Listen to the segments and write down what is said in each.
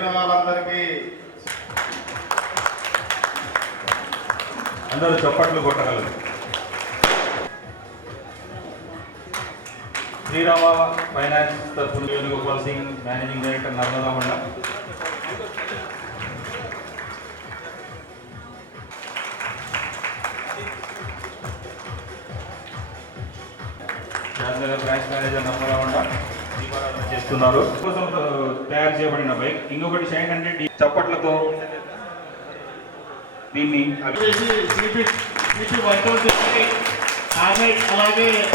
వాళ్ళందరికీ అందరూ చప్పట్లు కొట్టగలరు. శ్రీరామ ఫైనాన్స్ తరఫున వేణుగోపాల్ సింగ్ మేనేజింగ్ డైరెక్టర్ నర్మదా మండలం. బ్రాంచ్ మేనేజర్ నర్మదా మండ దీపారాధన చేస్తున్నారు. కోసం తయారు చేయబడిన బైక్. ఇంకొకటి షైన్ అంటే చప్పట్లతో దీన్ని అభి- అలాగే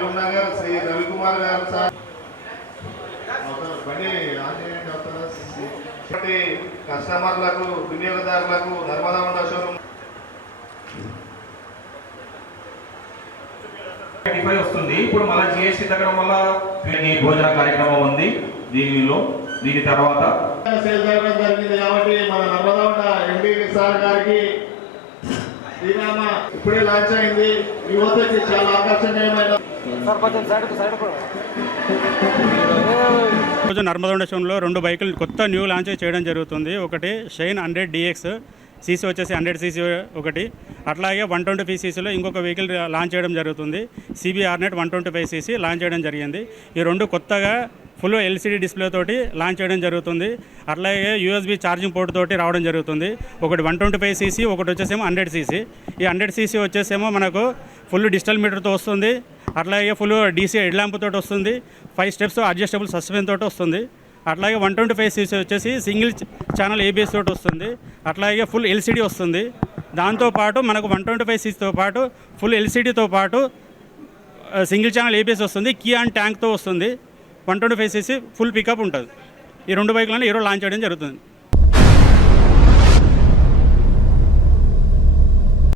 ఆఫీసర్ మహబూబ్ నగర్ శ్రీ రవికుమార్ గారు సార్. బండి? కాబట్టి కస్టమర్లకు వినియోగదారులకు నర్మదా ఉండ షోరూమ్. వస్తుంది. ఇప్పుడు మళ్ళీ జిఎస్టీ తగ్గడం వల్ల భోజన కార్యక్రమం ఉంది. దీనిలో దీని తర్వాత సేల్ జరగడం జరిగింది కాబట్టి మన నర్మదా ఎండి సార్ గారికి శ్రీరామ. ఇప్పుడే లాంచ్ అయింది. యువతకి చాలా ఆకర్షణీయమైన రోజు నర్మదా ఫౌండేషన్లో రెండు బైకులు కొత్త న్యూ లాంచ్ చేయడం జరుగుతుంది. ఒకటి షైన్ హండ్రెడ్ డిఎక్స్ సీసీ వచ్చేసి హండ్రెడ్ సీసీ ఒకటి. అట్లాగే వన్ ట్వంటీ ఫైవ్ సీసీలో ఇంకొక వెహికల్ లాంచ్ చేయడం జరుగుతుంది. CBR net one twenty five CC launch చేయడం జరిగింది. ఈ రెండు కొత్తగా ఫుల్ ఎల్సిడి డిస్ప్లే తోటి లాంచ్ చేయడం జరుగుతుంది. అట్లాగే యూఎస్బి ఛార్జింగ్ పోర్ట్ తోటి రావడం జరుగుతుంది. ఒకటి వన్ ట్వంటీ ఫైవ్ సీసీ ఒకటి వచ్చేసేమో హండ్రెడ్ సీసీ. ఈ హండ్రెడ్ సీసీ వచ్చేసేమో మనకు ఫుల్ డిజిటల్ మీటర్తో వస్తుంది. అట్లాగే ఫుల్ డీసీ హెడ్ ల్యాంప్ తోటి వస్తుంది. ఫైవ్ స్టెప్స్ అడ్జస్టబుల్ సస్పెన్ తోటి వస్తుంది. అట్లాగే వన్ ట్వంటీ ఫైవ్ సీసీ వచ్చేసి సింగిల్ ఛానల్ ఏబిఎస్ తోటి వస్తుంది. అట్లాగే ఫుల్ ఎల్సిడి వస్తుంది. దాంతోపాటు మనకు వన్ ట్వంటీ ఫైవ్ సీసీతో పాటు ఫుల్ ఎల్సిడితో పాటు సింగిల్ ఛానల్ ఏబిఎస్ వస్తుంది. కీ అండ్ ట్యాంక్తో వస్తుంది. One twenty five CC full pickup ఉంటుంది. ఈ రెండు బైక్లను ఈరోజు లాంచ్ చేయడం జరుగుతుంది.